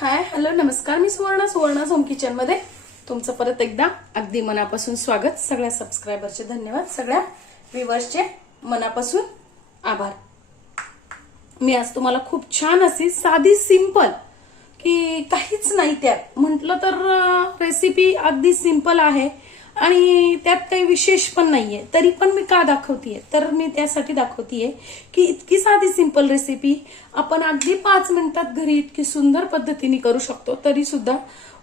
Hi hello नमस्कार, मी Suvarna home kitchen मध्ये तुमचं परत एकदा अगदी मनापासून स्वागत. सगळ्या सबस्क्रायबरचे धन्यवाद, सगळ्या व्ह्यूअर्सचे मनापासून आभार. मी आज तुम्हाला खूप छान अशी साधी सिंपल की काहीच नाही त्यात म्हटलं तर रेसिपी अगदी सिंपल आहे आणि त्यात काही विशेष पण नाहीये, तरी पण मी का दाखवतीये तर मी त्यासाठी दाखवतीये की इतकी साधी सिंपल रेसिपी आपण अगदी 5 मिनिटात घरी इतकी सुंदर पद्धतीने करू शकतो. तरी सुद्धा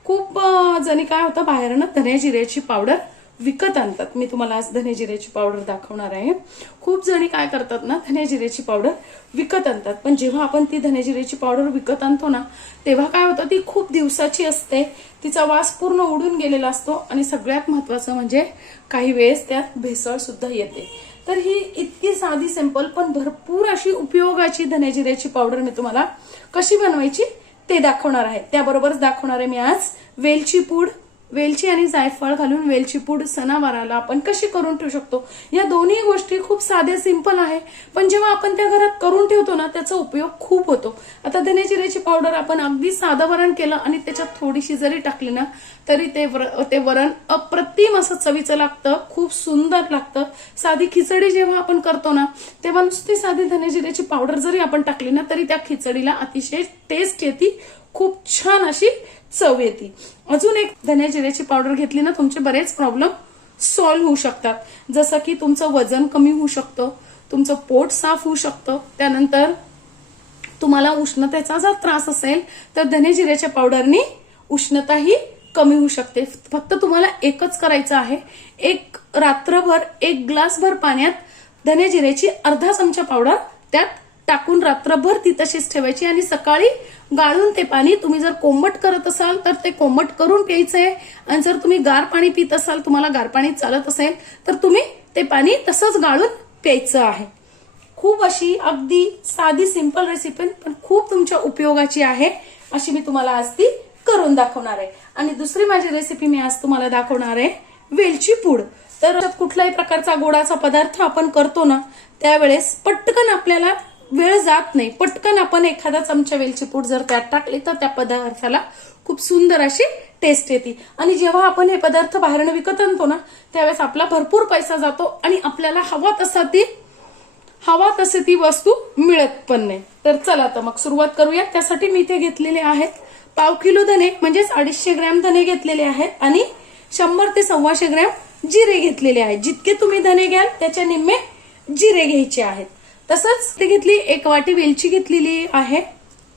खूप जणी काय होतं, बाहेरनं धने जिऱ्याची पावडर विकत आणतात. मी तुम्हाला आज धने जिऱ्याची पावडर दाखवणार आहे. खूप जणी काय करतात ना, धने जिऱ्याची पावडर विकत आणतात, पण जेव्हा आपण ती धने जिऱ्याची पावडर विकत आणतो ना, तेव्हा काय होतं, ती खूप दिवसाची असते, तिचा वास पूर्ण उडून गेलेला असतो आणि सगळ्यात महत्वाचं म्हणजे काही वेळेस त्यात भेसळ सुद्धा येते. तर ही इतकी साधी सिंपल पण भरपूर अशी उपयोगाची धने जिऱ्याची पावडर मी तुम्हाला कशी बनवायची ते दाखवणार आहे. त्याबरोबरच दाखवणार आहे मी आज वेलची पूड, वेलची आणि जायफळ घालून वेलची पूड सणावाराला आपण कशी करून ठेवू शकतो. या दोन्ही गोष्टी खूप साध्या सिंपल आहे, पण जेव्हा आपण त्या घरात करून ठेवतो ना, त्याचा उपयोग खूप होतो. आता धने जिऱ्याची पावडर आपण अगदी साधं वरण केलं आणि त्याच्यात थोडीशी जरी टाकली ना, तरी ते वरण अप्रतिम असं चवीचं लागतं, खूप सुंदर लागतं. साधी खिचडी जेव्हा आपण करतो ना, तेव्हा नुसती साधी धने जिऱ्याची पावडर जरी आपण टाकली ना, तरी त्या खिचडीला अतिशय टेस्ट येते, खूप छान अशी चव येते. अजून एक धने जिऱ्याची पावडर घेतली ना, तुमचे बरेच प्रॉब्लेम सॉल्व्ह होऊ शकतात. जसं की तुमचं वजन कमी होऊ शकतं, तुमचं पोट साफ होऊ शकतं. त्यानंतर तुम्हाला उष्णतेचा जर त्रास असेल तर धने जिऱ्याच्या पावडरनी उष्णताही कमी होऊ शकते. फक्त तुम्हाला एकच करायचं आहे, एक रात्रभर 1 ग्लासभर पाण्यात धने जिऱ्याची अर्धा चमचा पावडर त्यात टाकून रात्रभर ती तशीच ठेवायची आणि सकाळी गाळून ते पाणी, तुम्ही जर कोमट करत असाल तर ते कोमट करून प्यायचंय आणि जर तुम्ही गार पाणी पित असाल, तुम्हाला गार पाणी चालत असेल तर तुम्ही ते पाणी तसंच गाळून प्यायचं आहे. खूप अशी अगदी साधी सिंपल रेसिपी पण खूप तुमच्या उपयोगाची आहे, अशी मी तुम्हाला आज ती करून दाखवणार आहे. आणि दुसरी माझी रेसिपी मी आज तुम्हाला दाखवणार आहे वेलची पूड. तर कुठल्याही प्रकारचा गोडाचा पदार्थ आपण करतो ना, त्यावेळेस पटकन आपल्याला वेळ जात नाही, पटकन आपण एखादा चमचा वेलची पूड जर त्यात टाकली तर त्या पदार्थाला खूप सुंदर अशी टेस्ट येते. आणि जेव्हा आपण हे पदार्थ बाहेरनं विकत आणतो ना, त्यावेळेस आपला भरपूर पैसा जातो आणि आपल्याला हवा तशी ती वस्तू मिळत पण नाही. तर चला तर मग सुरुवात करूया. त्यासाठी मी इथे घेतलेले आहेत 1/2 किलो धने, म्हणजेच 250 ग्रॅम धने घेतलेले आहेत आणि 100 ते 125 ग्रॅम जिरे घेतलेले आहेत. जितके तुम्ही धने घ्याल त्याच्या निम्मे जिरे घ्यायचे आहेत. तसंच ते घेतली 1 वाटी वेलची घेतलेली आहे,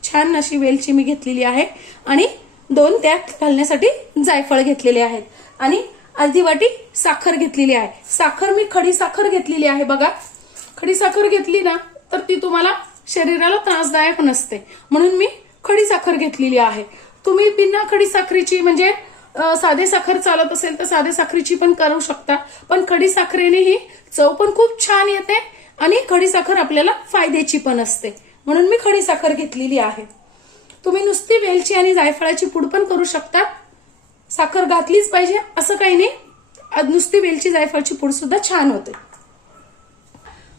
छान अशी वेलची मी घेतलेली आहे आणि 2 त्यात घालण्यासाठी जायफळ घेतलेले आहेत आणि अर्धी वाटी साखर घेतलेली आहे. साखर मी खडी साखर घेतलेली आहे. बघा, खडी साखर घेतली ना तर ती तुम्हाला शरीराला त्रासदायक नसते, म्हणून मी खडी साखर घेतलेली आहे. तुम्ही बिना खडी साखरेची म्हणजे साधे साखर चालत असेल तर साधे साखरेची पण करू शकता, पण खडी साखरेने ही चव पण खूप छान येते आणि खडी साखर आपल्याला फायद्याची पण असते, म्हणून मी खडी साखर घेतलेली आहे. तुम्ही नुसती वेलची आणि जायफळाची पूड पण करू शकता, साखर घातलीच पाहिजे असं काही नाही, नुसती वेलची जायफळाची पूड सुद्धा छान होते.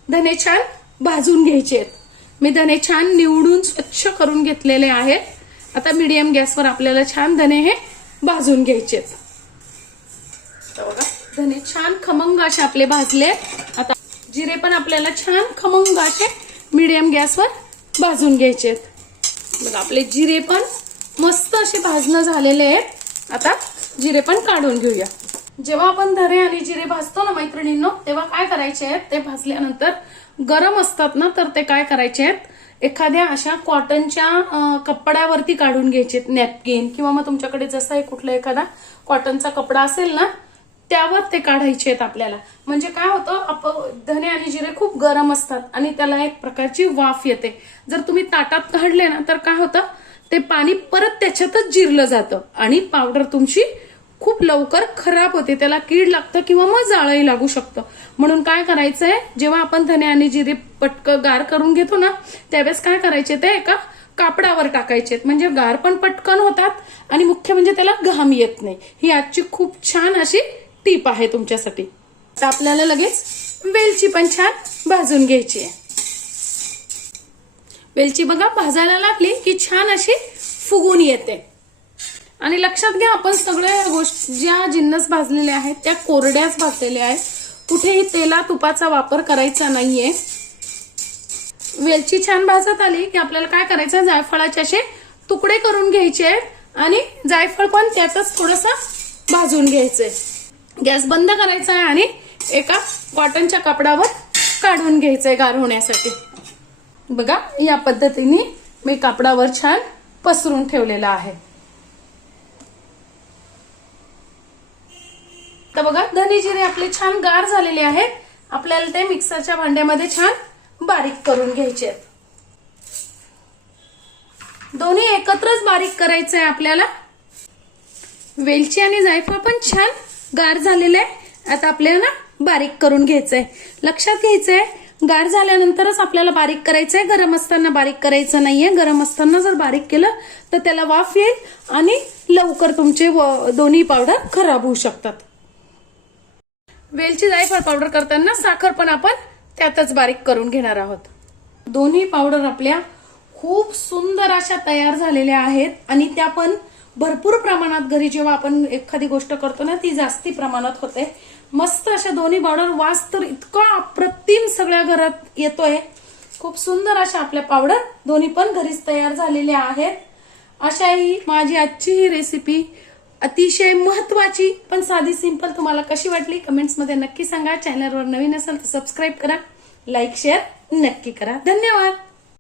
धने छान भाजून घ्यायचे आहेत. मी धने छान निवडून स्वच्छ करून घेतलेले आहेत. आता मीडियम गॅसवर आपल्याला छान धने हे भाजून घ्यायचे आहेत. बघा, धने छान खमंग असे आपले भाजले. आता जिरे पण आपल्याला छान खमंग असे मीडियम गॅसवर भाजून घ्यायचे आहेत. बघा, आपले जिरे पण मस्त असे भाजणं झालेले आहेत. आता जिरे पण काढून घेऊया. जेव्हा आपण धने आणि जिरे भाजतो ना मैत्रिणींनो, तेव्हा काय करायचे आहेत, ते भाजल्यानंतर गरम असतात ना, तर ते काय करायचे आहेत, एखाद्या अशा कॉटनच्या कपड्यावरती काढून घ्यायचे, नॅपकिन किंवा मग तुमच्याकडे जसा कुठला एखादा कॉटनचा कपडा असेल ना, त्यावर ते काढायचे आहेत आपल्याला. म्हणजे काय होतं, धने आणि जिरे खूप गरम असतात आणि त्याला एक प्रकारची वाफ येते. जर तुम्ही ताटात काढले ना तर काय होतं, ते पाणी परत त्याच्यातच जिरलं जातं आणि पावडर तुमची खूप लवकर खराब होते, त्याला कीड लागतं किंवा मग जाळही लागू शकतं. म्हणून काय करायचंय, जेव्हा आपण धने आणि जिरे पटकन गार करून घेतो ना, त्यावेळेस काय करायचे, ते एका कापडावर टाकायचे, म्हणजे गार पण पटकन होतात आणि मुख्य म्हणजे त्याला घाम येत नाही. ही आजची खूप छान अशी टीप आहे तुमच्यासाठी. तर आपल्याला लगेच वेलची पण छान भाजून घ्यायची आहे. वेलची बघा भाजायला लागली की छान अशी फुगून येते. आणि लक्षात घ्या, आपण सगळ्या गोष्टी ज्या जिन्नस भाजलेल्या आहेत त्या कोरड्याच भाजलेल्या आहेत, कुठेही तेला तुपाचा वापर करायचा नाहीये. वेलची छान भाजत आली की आपल्याला काय करायचं, जायफळाचे असे तुकडे करून घ्यायचे आहेत आणि जायफळ पण त्यातच थोडंसं भाजून घ्यायचंय. गॅस बंद करायचा आहे आणि एका कॉटनच्या कपड्यावर काढून घ्यायचंय गार होण्यासाठी. बघा, या पद्धतीने मी कापडावर छान पसरून ठेवलेला आहे. तर बघा, धने जिरे आपले छान गार झालेले आहेत. आपल्याला ते मिक्सरच्या भांड्यामध्ये छान बारीक करून घ्यायचे आहेत. दोन्ही एकत्रच बारीक करायचं आहे आपल्याला. वेलची आणि जायफळ पण छान गार झालेले आहे. आता आपल्याला बारीक करून घ्यायचंय. लक्षात घ्यायचंय, गार झाल्यानंतरच आपल्याला बारीक करायचंय, गरम असताना बारीक करायचं नाहीये. गरम असताना जर बारीक केलं तर त्याला वाफ येईल आणि लवकर तुमचे दोन्ही पावडर खराब होऊ शकतात. वेलची जायफळ पावडर करताना साखर पण आपण त्यातच बारीक करून घेणार आहोत. दोन्ही पावडर आपल्या खूप सुंदर अशा तयार झालेल्या आहेत आणि त्या पण भरपूर प्रमाणात. घरी जेव्हा आपण एखादी गोष्ट करतो ना, ती जास्ती प्रमाणात होते. मस्त अशा दोन्ही पावडर, वास तर इतका अप्रतिम सगळ्या घरात येतोय. खूप सुंदर अशा आपल्या पावडर दोन्ही पण घरीच तयार झालेल्या आहेत. अशा ही माझी आजची ही रेसिपी अतिशय महत्वाची पण साधी सिंपल तुम्हाला कशी वाटली कमेंट्समध्ये नक्की सांगा. चॅनलवर नवीन असेल तर सबस्क्राईब करा, लाईक शेअर नक्की करा. धन्यवाद.